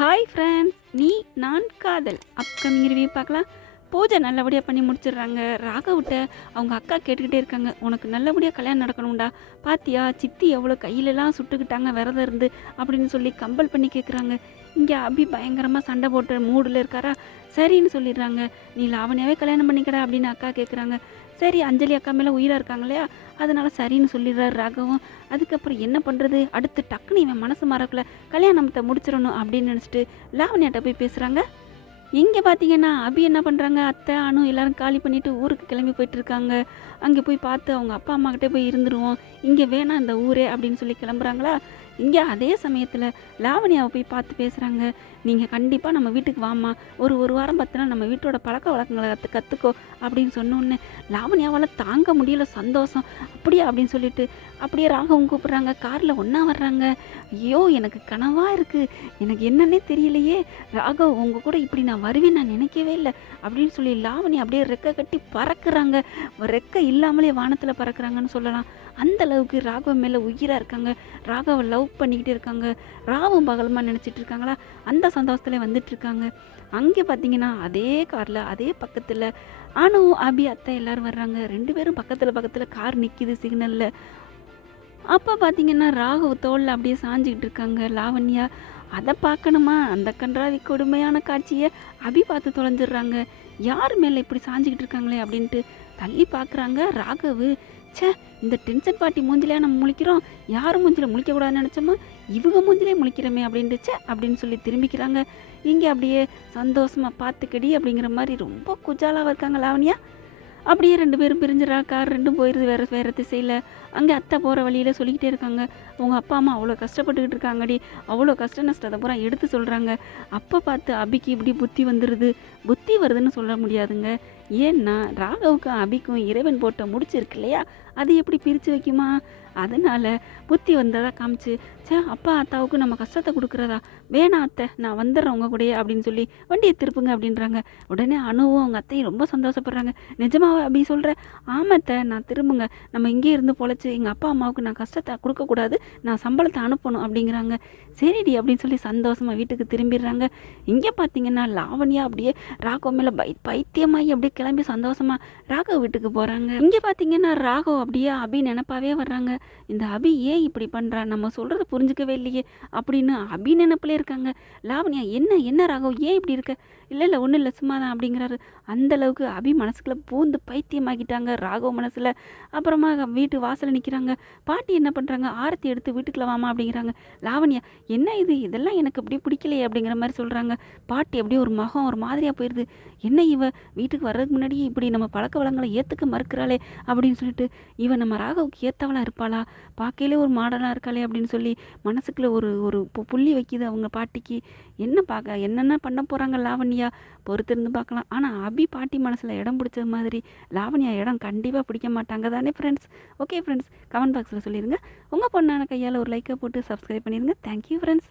Hi friends, நீ நான் காதல் அப்கமிங் ரிவ்யூ பார்க்கலாம். பூஜை நல்லபடியாக பண்ணி முடிச்சிடுறாங்க. ராகவிட்ட அவங்க அக்கா கேட்டுக்கிட்டே இருக்காங்க, உனக்கு நல்லபடியாக கல்யாணம் நடக்கணும்டா, பாத்தியா சித்தி எவ்வளோ கையிலலாம் சுட்டுக்கிட்டாங்க விரதம் இருந்து அப்படின்னு சொல்லி கம்பல் பண்ணி கேட்குறாங்க. இங்கே அபி பயங்கரமாக சண்டை போட்டு மூடில் இருக்காரா, சரின்னு சொல்லிடுறாங்க. நீ லாவணியாவே கல்யாணம் பண்ணிக்கடா அப்படின்னு அக்கா கேட்குறாங்க. சரி, அஞ்சலி அக்கா மேலே உயிராக இருக்காங்க இல்லையா, அதனால சரின்னு சொல்லிடுறாரு ராகவும். அதுக்கப்புறம் என்ன பண்ணுறது, அடுத்து டக்குன்னு இவன் மனசு மாறக்குள்ள கல்யாணத்தை முடிச்சிடணும் அப்படின்னு நினச்சிட்டு லாவணியாட்ட போய் பேசுகிறாங்க. இங்கே பார்த்தீங்கன்னா அபி என்ன பண்ணுறாங்க, அத்தை அனு எல்லாரும் காலி பண்ணிவிட்டு ஊருக்கு கிளம்பி போயிட்டுருக்காங்க. அங்கே போய் பார்த்து அவங்க அப்பா அம்மாக்கிட்டே போய் இருந்துருவோம், இங்கே வேணாம் இந்த ஊரே அப்படின்னு சொல்லி கிளம்புறாங்களா. இங்கே அதே சமயத்தில் லாவணியாவை போய் பார்த்து பேசுகிறாங்க. நீங்கள் கண்டிப்பாக நம்ம வீட்டுக்கு வாமா, ஒரு வாரம் பார்த்தினா நம்ம வீட்டோட பழக்க வழக்கங்களை கற்றுக்கோ அப்படின்னு சொன்னோன்னே லாவணியாவால் தாங்க முடியல சந்தோஷம். அப்படியா அப்படின்னு சொல்லிட்டு அப்படியே ராகவும் கூப்பிட்றாங்க. காரில் ஒன்றா வர்றாங்க. ஐயோ எனக்கு கனவாக இருக்குது, எனக்கு என்னன்னே தெரியலையே, ராகவ் உங்கள் கூட இப்படி நான் வருவேன் நான் நினைக்கவே இல்லை அப்படின்னு சொல்லி லாவணி அப்படியே ரெக்கை கட்டி பறக்குறாங்க. ரெக்கை இல்லாமலே வானத்தில் பறக்குறாங்கன்னு சொல்லலாம். அந்த அளவுக்கு ராகவ மேலே உயிராக இருக்காங்க. ராகவை லவ் பண்ணிக்கிட்டே இருக்காங்க. ராவும் பகலமாக நினச்சிட்டு இருக்காங்களா, அந்த சந்தோஷத்தில் வந்துட்டு இருக்காங்க. அங்கே பார்த்தீங்கன்னா அதே காரில் அதே பக்கத்தில் அனு அபி அத்தை எல்லோரும் வர்றாங்க. 2 பேரும் பக்கத்தில் கார் நிற்கிது சிக்னலில். அப்போ பார்த்தீங்கன்னா ராகவ் தோளில் அப்படியே சாஞ்சிக்கிட்டு இருக்காங்க லாவண்யா. அதை பார்க்கணுமா, அந்த கன்றாவி கொடுமையான காட்சியை அபி பார்த்து தொலைஞ்சிடுறாங்க. யார் மேலே இப்படி சாஞ்சிக்கிட்டு இருக்காங்களே அப்படின்ட்டு தள்ளி பார்க்குறாங்க. ராகவு, சே இந்த டென்ஷன் பார்ட்டி மூஞ்சிலையா நம்ம முழிக்கிறோம், யாரும் மூஞ்சில் முழிக்கக்கூடாதுன்னு நினச்சோமா, இவங்க மூஞ்சிலே முழிக்கிறோமே அப்படின்ட்டுச்சே அப்படின்னு சொல்லி திரும்பிக்கிறாங்க. இங்கே அப்படியே சந்தோஷமாக பார்த்துக்கடி அப்படிங்கிற மாதிரி ரொம்ப குஜாலாக இருக்காங்க லாவண்யா. அப்படியே 2 பேரும் பிரிஞ்சிடறா. கார் 2 போயிடுது வேறு திசையில். அங்கே அத்தை போகிற வழியில் சொல்லிக்கிட்டே இருக்காங்க, உங்கள் அப்பா அம்மா அவ்வளோ கஷ்டப்பட்டுக்கிட்டு இருக்காங்கடி, அவ்வளோ கஷ்ட நஷ்டத்தை பூரா எடுத்து சொல்கிறாங்க. அப்போ பார்த்து அபிக்கு இப்படி புத்தி வந்துடுது. புத்தி வருதுன்னு சொல்ல முடியாதுங்க. ஏன்னா ராகவுக்கும் அபிக்கும் இறைவன் போட்ட முடிச்சிருக்கு இல்லையா, அது எப்படி பிரித்து வைக்குமா, அதனால் புத்தி வந்ததாக காமிச்சு, சே அப்பா அத்தாவுக்கு நம்ம கஷ்டத்தை கொடுக்குறதா, வேணாம் அத்தை நான் வந்துடுறேன் உங்கள் கூடயே அப்படின்னு சொல்லி வண்டியை திருப்புங்க அப்படின்றாங்க. உடனே அணுவும் அவங்க அத்தையும் ரொம்ப சந்தோஷப்படுறாங்க. நிஜமாவே அபி சொல்கிறேன், ஆமாத்தை நான் திரும்புங்க, நம்ம இங்கே இருந்து பொழைச்சி எங்கள் அப்பா அம்மாவுக்கு நான் கஷ்டத்தை கொடுக்கக்கூடாது, நான் சம்பளத்தை அனுப்பணும் அப்படிங்கிறாங்க. சரிடி அப்படின்னு சொல்லி சந்தோஷமாக வீட்டுக்கு திரும்பிடுறாங்க. இங்கே பார்த்தீங்கன்னா லாவண்யா அப்படியே ராகவ் மேலே பைத்தியமாகி அப்படியே கிளம்பி சந்தோஷமாக ராகவ் வீட்டுக்கு போகிறாங்க. இங்கே பார்த்தீங்கன்னா ராகவ் அப்படியே அபி நினைப்பாவே வர்றாங்க. இந்த அபி ஏன் இப்படி பண்ணுறா, நம்ம சொல்கிறத புரிஞ்சிக்கவே இல்லையே அப்படின்னு அபி நினைப்பிலே இருக்காங்க. லாவண்யா, என்ன ராகவ் ஏன் இப்படி இருக்க, இல்லை ஒன்றும் இல்லை சும்மா தான் அப்படிங்கிறாரு. அந்தளவுக்கு அபி மனசுக்குள்ளே பூந்து பைத்தியமாக்கிட்டாங்க ராகவ் மனசில். அப்புறமா வீட்டு வாசலில் நிற்கிறாங்க. பாட்டி என்ன பண்ணுறாங்க, ஆரத்தி எடுத்து வீட்டுக்குள்ள வாமா அப்படிங்கிறாங்க. லாவண்யா, என்ன இதெல்லாம் எனக்கு அப்படி பிடிக்கலையே அப்படிங்கிற மாதிரி சொல்கிறாங்க. பாட்டி அப்படியே ஒரு முகம் ஒரு மாதிரியாக போயிடுது. என்ன இவ வீட்டுக்கு வர்றதுக்கு முன்னாடி இப்படி நம்ம பழக்க வளங்களை ஏற்றுக்க மறுக்கிறாளே அப்படின்னு சொல்லிட்டு, இவன் நம்ம ராகவுக்கு ஏற்றவளாக இருப்பாளா, பார்க்கையிலே ஒரு மாடலாக இருக்காளே அப்படின்னு சொல்லி மனசுக்குள்ளே ஒரு புள்ளி வைக்கிது அவங்க பாட்டிக்கு. என்னென்ன பண்ண போகிறாங்க லாவண்யா, பொறுத்திருந்து பார்க்கலாம். ஆனால் அபி பாட்டி மனசில் இடம் பிடிச்ச மாதிரி லாவண்யா இடம் கண்டிப்பாக பிடிக்க மாட்டாங்க தானே ஃப்ரெண்ட்ஸ். ஓகே ஃப்ரெண்ட்ஸ், கமெண்ட் பாக்ஸில் சொல்லிடுங்க. உங்கள் பொண்ணான கையால் ஒரு லைக்கை போட்டு சப்ஸ்கிரைப் பண்ணிடுங்க. Thank you friends.